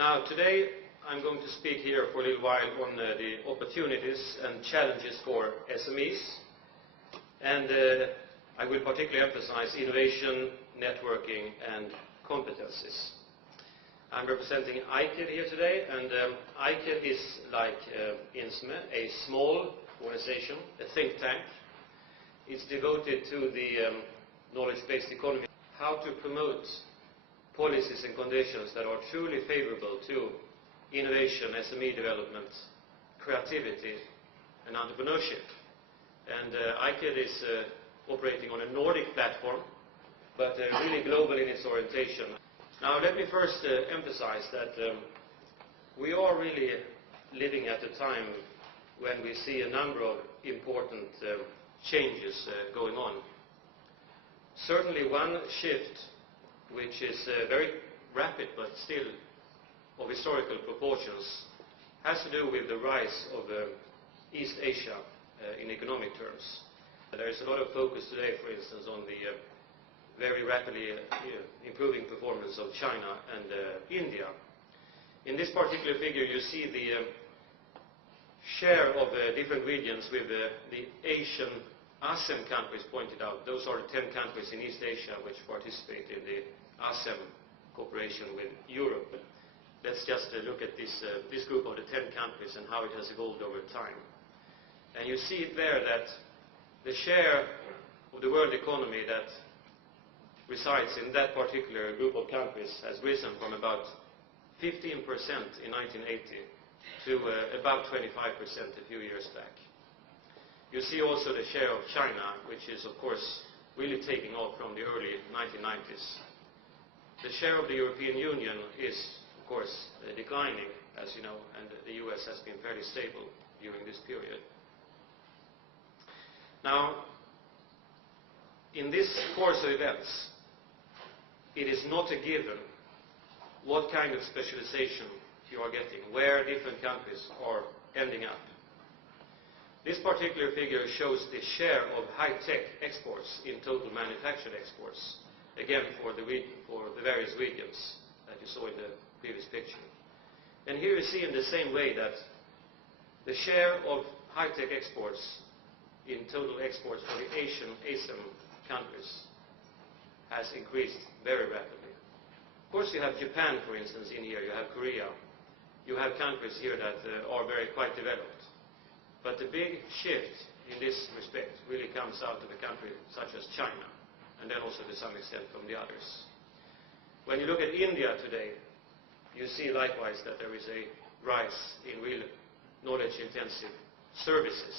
Now, today I'm going to speak here for a little while on the opportunities and challenges for SMEs, and I will particularly emphasize innovation, networking and competencies. I'm representing ICAD here today, and ICAD is like INSME, a small organization, a think tank. It's devoted to the knowledge-based economy, how to promote policies and conditions that are truly favorable to innovation, SME development, creativity and entrepreneurship. And ICAD is operating on a Nordic platform, but really global in its orientation. Now let me first emphasize that we are really living at a time when we see a number of important changes going on. Certainly one shift, which is very rapid but still of historical proportions, has to do with the rise of East Asia in economic terms. There is a lot of focus today, for instance, on the very rapidly improving performance of China and India. In this particular figure you see the share of different regions with the Asian ASEM countries pointed out. Those are the 10 countries in East Asia which participate in the ASEM cooperation with Europe. Let's just look at this group of the 10 countries and how it has evolved over time. And you see it there that the share of the world economy that resides in that particular group of countries has risen from about 15% in 1980 to about 25% a few years back. You see also the share of China, which is of course really taking off from the early 1990s. The share of the European Union is of course declining, as you know, and the US has been fairly stable during this period. Now, in this course of events, it is not a given what kind of specialization you are getting, where different countries are ending up. This particular figure shows the share of high-tech exports in total manufactured exports, again for the various regions that you saw in the previous picture. And here you see in the same way that the share of high-tech exports in total exports for the ASEM countries has increased very rapidly. Of course you have Japan, for instance, in here, you have Korea, you have countries here that are quite developed. But the big shift in this respect really comes out of a country such as China, and then also to some extent from the others. When you look at India today, you see likewise that there is a rise in real knowledge-intensive services.